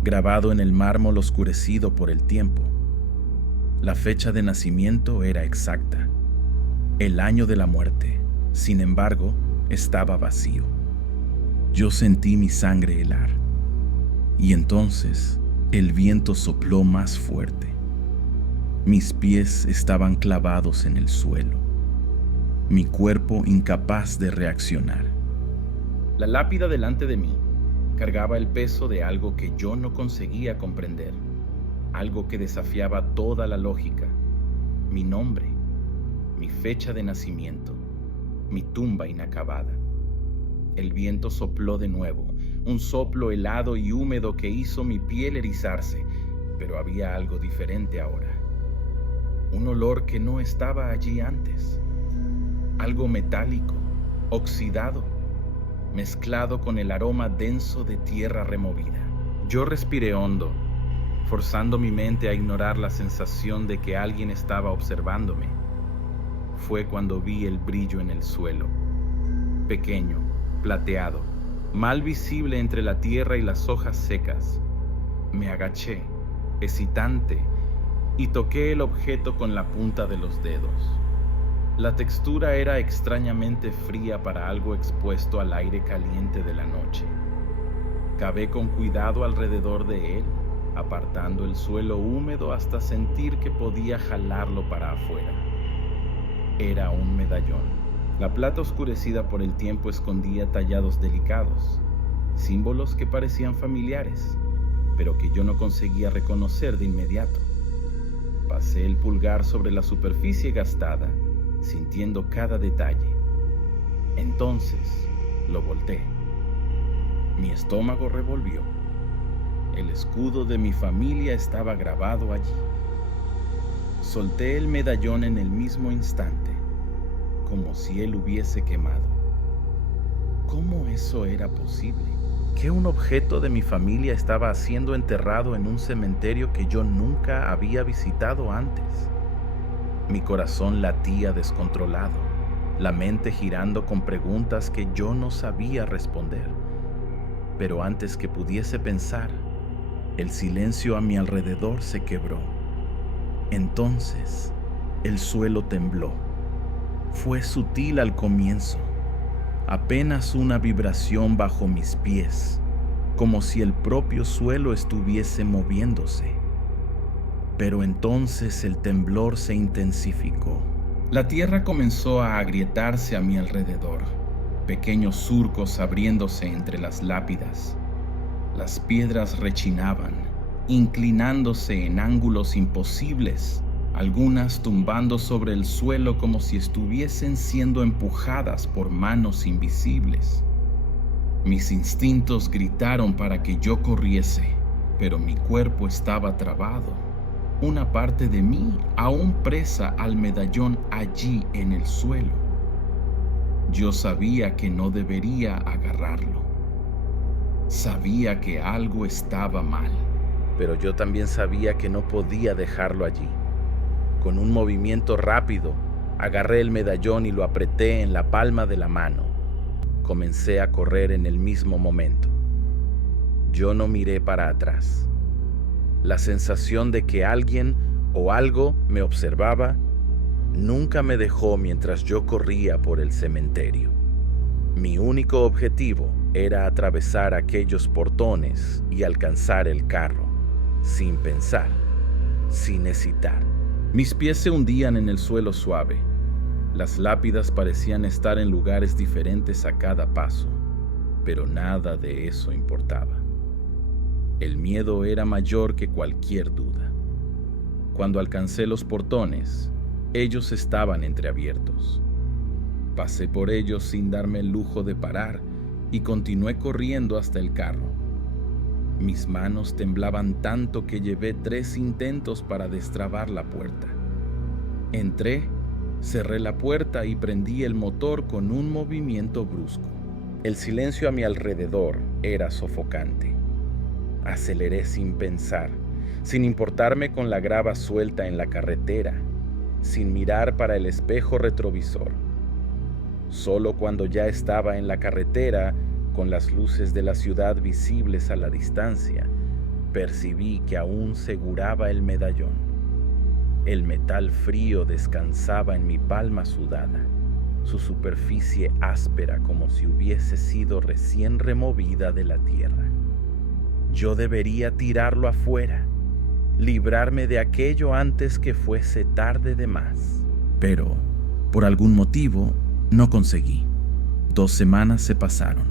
grabado en el mármol oscurecido por el tiempo. La fecha de nacimiento era exacta. El año de la muerte, sin embargo, estaba vacío. Yo sentí mi sangre helar. Y entonces el viento sopló más fuerte. Mis pies estaban clavados en el suelo. Mi cuerpo incapaz de reaccionar. La lápida delante de mí cargaba el peso de algo que yo no conseguía comprender, algo que desafiaba toda la lógica. Mi nombre, mi fecha de nacimiento, mi tumba inacabada. El viento sopló de nuevo, un soplo helado y húmedo que hizo mi piel erizarse, pero había algo diferente ahora. Un olor que no estaba allí antes. Algo metálico, oxidado, mezclado con el aroma denso de tierra removida. Yo respiré hondo, forzando mi mente a ignorar la sensación de que alguien estaba observándome. Fue cuando vi el brillo en el suelo, pequeño, plateado, mal visible entre la tierra y las hojas secas. Me agaché, hesitante, y toqué el objeto con la punta de los dedos. La textura era extrañamente fría para algo expuesto al aire caliente de la noche. Cavé con cuidado alrededor de él, apartando el suelo húmedo hasta sentir que podía jalarlo para afuera. Era un medallón. La plata oscurecida por el tiempo escondía tallados delicados, símbolos que parecían familiares, pero que yo no conseguía reconocer de inmediato. Pasé el pulgar sobre la superficie gastada, sintiendo cada detalle. Entonces lo volteé. Mi estómago revolvió. El escudo de mi familia estaba grabado allí. Solté el medallón en el mismo instante, como si él hubiese quemado. ¿Cómo eso era posible? ¿Qué un objeto de mi familia estaba siendo enterrado en un cementerio que yo nunca había visitado antes? Mi corazón latía descontrolado, la mente girando con preguntas que yo no sabía responder. Pero antes que pudiese pensar, el silencio a mi alrededor se quebró. Entonces, el suelo tembló. Fue sutil al comienzo, apenas una vibración bajo mis pies, como si el propio suelo estuviese moviéndose. Pero entonces el temblor se intensificó. La tierra comenzó a agrietarse a mi alrededor, pequeños surcos abriéndose entre las lápidas. Las piedras rechinaban, inclinándose en ángulos imposibles, algunas tumbando sobre el suelo como si estuviesen siendo empujadas por manos invisibles. Mis instintos gritaron para que yo corriese, pero mi cuerpo estaba trabado. Una parte de mí aún presa al medallón allí en el suelo. Yo sabía que no debería agarrarlo. Sabía que algo estaba mal, pero yo también sabía que no podía dejarlo allí. Con un movimiento rápido, agarré el medallón y lo apreté en la palma de la mano. Comencé a correr en el mismo momento. Yo no miré para atrás. La sensación de que alguien o algo me observaba nunca me dejó mientras yo corría por el cementerio. Mi único objetivo era atravesar aquellos portones y alcanzar el carro, sin pensar, sin hesitar. Mis pies se hundían en el suelo suave. Las lápidas parecían estar en lugares diferentes a cada paso, pero nada de eso importaba. El miedo era mayor que cualquier duda. Cuando alcancé los portones, ellos estaban entreabiertos. Pasé por ellos sin darme el lujo de parar y continué corriendo hasta el carro. Mis manos temblaban tanto que llevé 3 intentos para destrabar la puerta. Entré, cerré la puerta y prendí el motor con un movimiento brusco. El silencio a mi alrededor era sofocante. Aceleré sin pensar, sin importarme con la grava suelta en la carretera, sin mirar para el espejo retrovisor. Solo cuando ya estaba en la carretera, con las luces de la ciudad visibles a la distancia, percibí que aún seguraba el medallón. El metal frío descansaba en mi palma sudada, su superficie áspera como si hubiese sido recién removida de la tierra. Yo debería tirarlo afuera, librarme de aquello antes que fuese tarde de más. Pero, por algún motivo, no conseguí. 2 semanas se pasaron.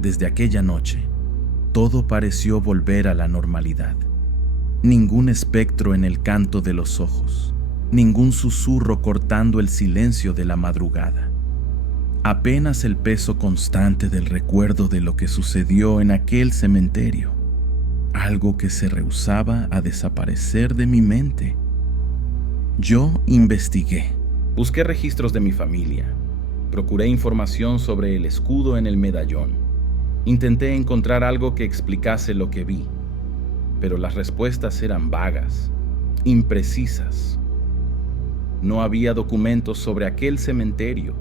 Desde aquella noche, todo pareció volver a la normalidad. Ningún espectro en el canto de los ojos, ningún susurro cortando el silencio de la madrugada. Apenas el peso constante del recuerdo de lo que sucedió en aquel cementerio, algo que se rehusaba a desaparecer de mi mente. Yo investigué. Busqué registros de mi familia. Procuré información sobre el escudo en el medallón. Intenté encontrar algo que explicase lo que vi, pero las respuestas eran vagas, imprecisas. No había documentos sobre aquel cementerio,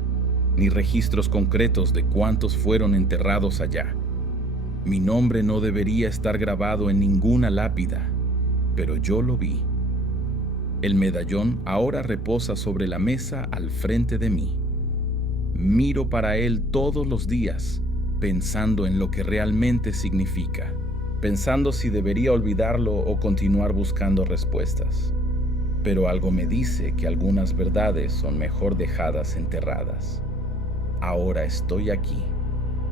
ni registros concretos de cuántos fueron enterrados allá. Mi nombre no debería estar grabado en ninguna lápida, pero yo lo vi. El medallón ahora reposa sobre la mesa al frente de mí. Miro para él todos los días, pensando en lo que realmente significa, pensando si debería olvidarlo o continuar buscando respuestas. Pero algo me dice que algunas verdades son mejor dejadas enterradas. Ahora estoy aquí,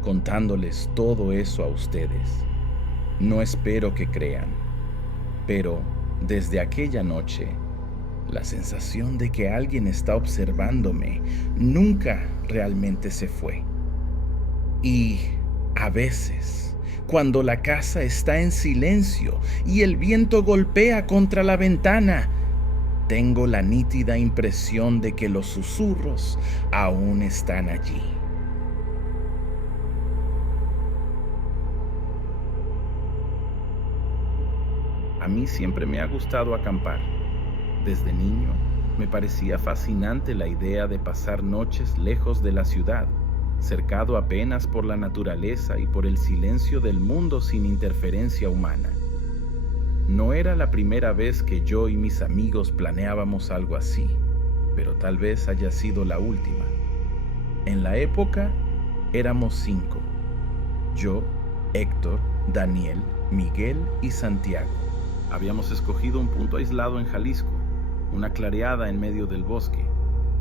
contándoles todo eso a ustedes. No espero que crean, pero desde aquella noche, la sensación de que alguien está observándome nunca realmente se fue. Y a veces, cuando la casa está en silencio y el viento golpea contra la ventana, tengo la nítida impresión de que los susurros aún están allí. A mí siempre me ha gustado acampar. Desde niño, me parecía fascinante la idea de pasar noches lejos de la ciudad, cercado apenas por la naturaleza y por el silencio del mundo sin interferencia humana. No era la primera vez que yo y mis amigos planeábamos algo así, pero tal vez haya sido la última. En la época, éramos 5. Yo, Héctor, Daniel, Miguel y Santiago. Habíamos escogido un punto aislado en Jalisco, una clareada en medio del bosque,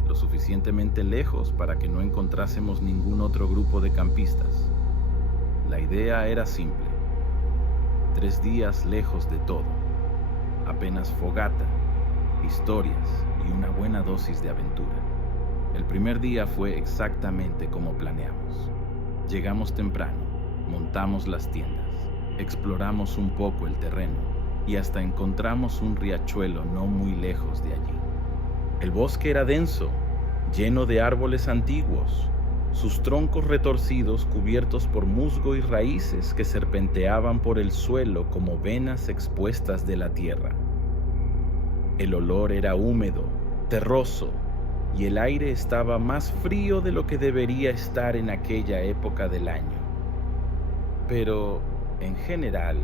lo suficientemente lejos para que no encontrásemos ningún otro grupo de campistas. La idea era simple: 3 días lejos de todo, apenas fogata, historias y una buena dosis de aventura. El primer día fue exactamente como planeamos. Llegamos temprano, montamos las tiendas, exploramos un poco el terreno y hasta encontramos un riachuelo no muy lejos de allí. El bosque era denso, lleno de árboles antiguos, sus troncos retorcidos cubiertos por musgo y raíces que serpenteaban por el suelo como venas expuestas de la tierra. El olor era húmedo, terroso, y el aire estaba más frío de lo que debería estar en aquella época del año. Pero, en general,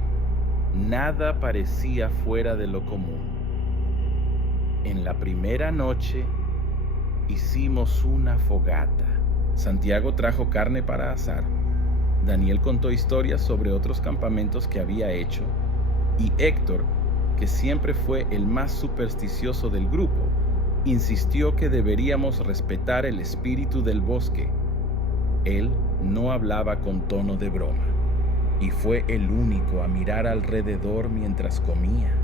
nada parecía fuera de lo común. En la primera noche, hicimos una fogata. Santiago trajo carne para asar. Daniel contó historias sobre otros campamentos que había hecho. Y Héctor, que siempre fue el más supersticioso del grupo, insistió que deberíamos respetar el espíritu del bosque. Él no hablaba con tono de broma, y fue el único a mirar alrededor mientras comía,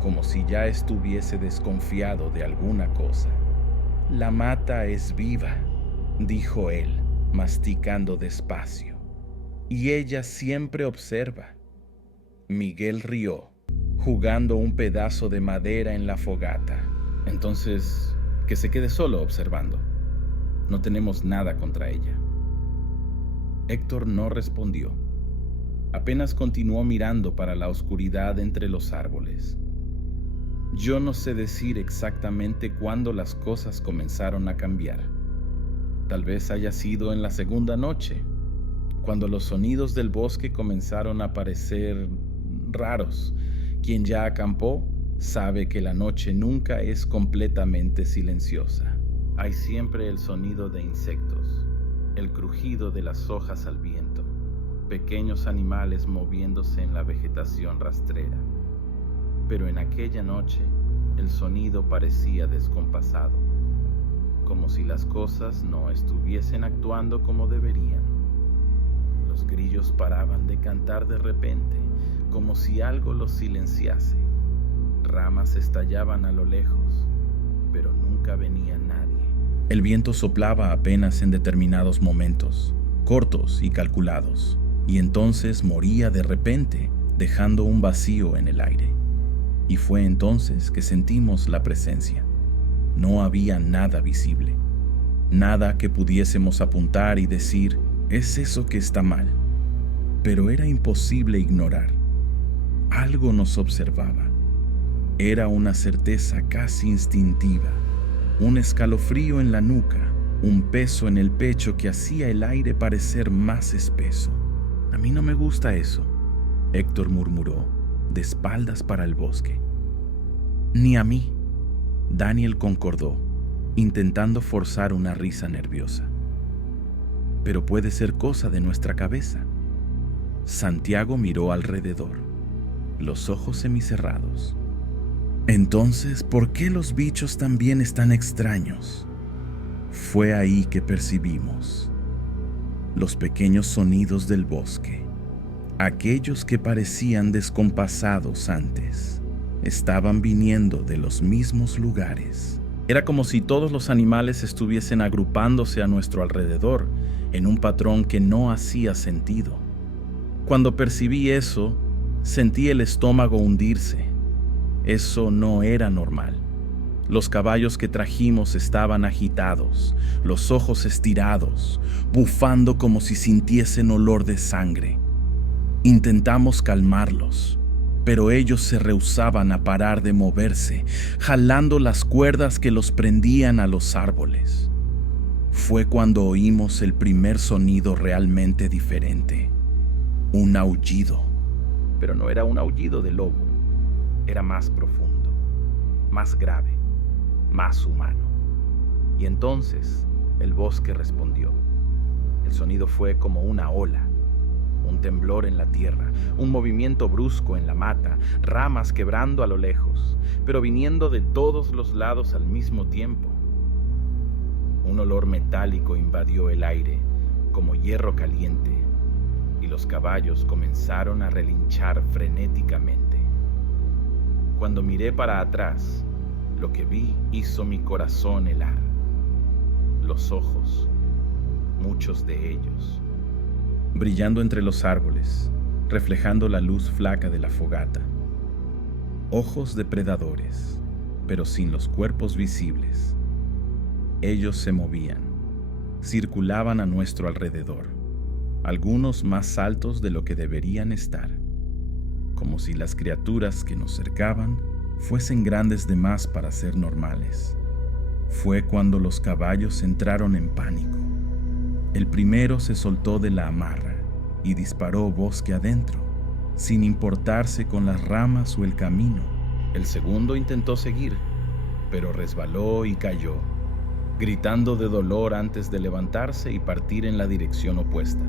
como si ya estuviese desconfiado de alguna cosa. «La mata es viva», dijo él, masticando despacio, «y ella siempre observa». Miguel rió, jugando un pedazo de madera en la fogata. «Entonces, que se quede solo observando. No tenemos nada contra ella». Héctor no respondió. Apenas continuó mirando para la oscuridad entre los árboles. Yo no sé decir exactamente cuándo las cosas comenzaron a cambiar. Tal vez haya sido en la segunda noche, cuando los sonidos del bosque comenzaron a parecer raros. Quien ya acampó sabe que la noche nunca es completamente silenciosa. Hay siempre el sonido de insectos, el crujido de las hojas al viento, pequeños animales moviéndose en la vegetación rastrera. Pero en aquella noche el sonido parecía descompasado, como si las cosas no estuviesen actuando como deberían. Los grillos paraban de cantar de repente, como si algo los silenciase. Ramas estallaban a lo lejos, pero nunca venía nadie. El viento soplaba apenas en determinados momentos, cortos y calculados, y entonces moría de repente, dejando un vacío en el aire. Y fue entonces que sentimos la presencia. No había nada visible, nada que pudiésemos apuntar y decir, «Es eso que está mal». Pero era imposible ignorar. Algo nos observaba. Era una certeza casi instintiva, un escalofrío en la nuca, un peso en el pecho que hacía el aire parecer más espeso. «A mí no me gusta eso», Héctor murmuró, de espaldas para el bosque. «Ni a mí», Daniel concordó, intentando forzar una risa nerviosa. «Pero puede ser cosa de nuestra cabeza». Santiago miró alrededor, los ojos semicerrados. «Entonces, ¿por qué los bichos también están extraños?» Fue ahí que percibimos los pequeños sonidos del bosque. Aquellos que parecían descompasados antes estaban viniendo de los mismos lugares. Era como si todos los animales estuviesen agrupándose a nuestro alrededor en un patrón que no hacía sentido. Cuando percibí eso, sentí el estómago hundirse. Eso no era normal. Los caballos que trajimos estaban agitados, los ojos estirados, bufando como si sintiesen olor de sangre. Intentamos calmarlos, pero ellos se rehusaban a parar de moverse, jalando las cuerdas que los prendían a los árboles. Fue cuando oímos el primer sonido realmente diferente, un aullido. Pero no era un aullido de lobo, era más profundo, más grave, más humano. Y entonces el bosque respondió. El sonido fue como una ola, un temblor en la tierra, un movimiento brusco en la mata, ramas quebrando a lo lejos, pero viniendo de todos los lados al mismo tiempo. Un olor metálico invadió el aire, como hierro caliente, y los caballos comenzaron a relinchar frenéticamente. Cuando miré para atrás, lo que vi hizo mi corazón helar. Los ojos, muchos de ellos, brillando entre los árboles, reflejando la luz flaca de la fogata. Ojos depredadores, pero sin los cuerpos visibles. Ellos se movían, circulaban a nuestro alrededor, algunos más altos de lo que deberían estar, como si las criaturas que nos cercaban fuesen grandes de más para ser normales. Fue cuando los caballos entraron en pánico. El primero se soltó de la amarra y disparó bosque adentro, sin importarse con las ramas o el camino. El segundo intentó seguir, pero resbaló y cayó, gritando de dolor antes de levantarse y partir en la dirección opuesta.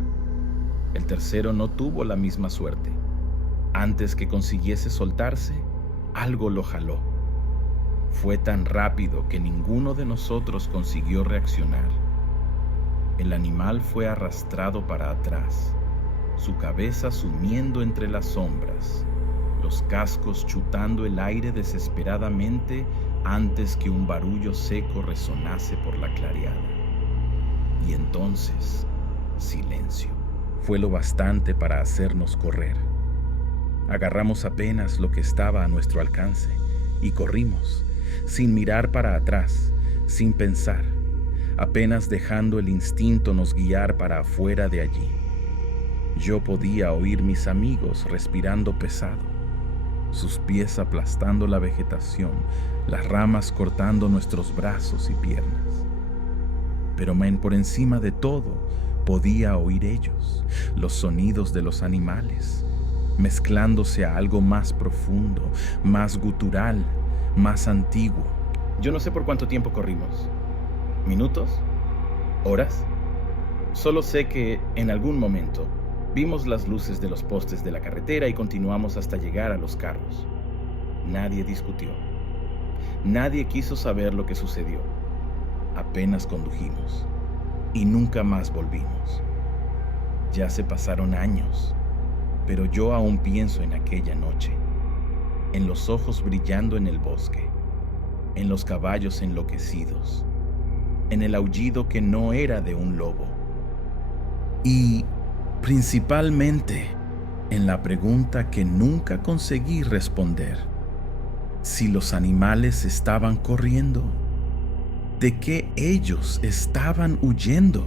El tercero no tuvo la misma suerte. Antes que consiguiese soltarse, algo lo jaló. Fue tan rápido que ninguno de nosotros consiguió reaccionar. El animal fue arrastrado para atrás, su cabeza sumiendo entre las sombras, los cascos chutando el aire desesperadamente antes que un barullo seco resonase por la clareada. Y entonces, silencio. Fue lo bastante para hacernos correr. Agarramos apenas lo que estaba a nuestro alcance y corrimos, sin mirar para atrás, sin pensar, apenas dejando el instinto nos guiar para afuera de allí. Yo podía oír mis amigos respirando pesado, sus pies aplastando la vegetación, las ramas cortando nuestros brazos y piernas. Pero por encima de todo, podía oír ellos, los sonidos de los animales, mezclándose a algo más profundo, más gutural, más antiguo. Yo no sé por cuánto tiempo corrimos. ¿Minutos? ¿Horas? Solo sé que en algún momento vimos las luces de los postes de la carretera y continuamos hasta llegar a los carros. Nadie discutió. Nadie quiso saber lo que sucedió. Apenas condujimos y nunca más volvimos. Ya se pasaron años, pero yo aún pienso en aquella noche, en los ojos brillando en el bosque, en los caballos enloquecidos, en el aullido que no era de un lobo, y principalmente en la pregunta que nunca conseguí responder: si los animales estaban corriendo, ¿de qué ellos estaban huyendo?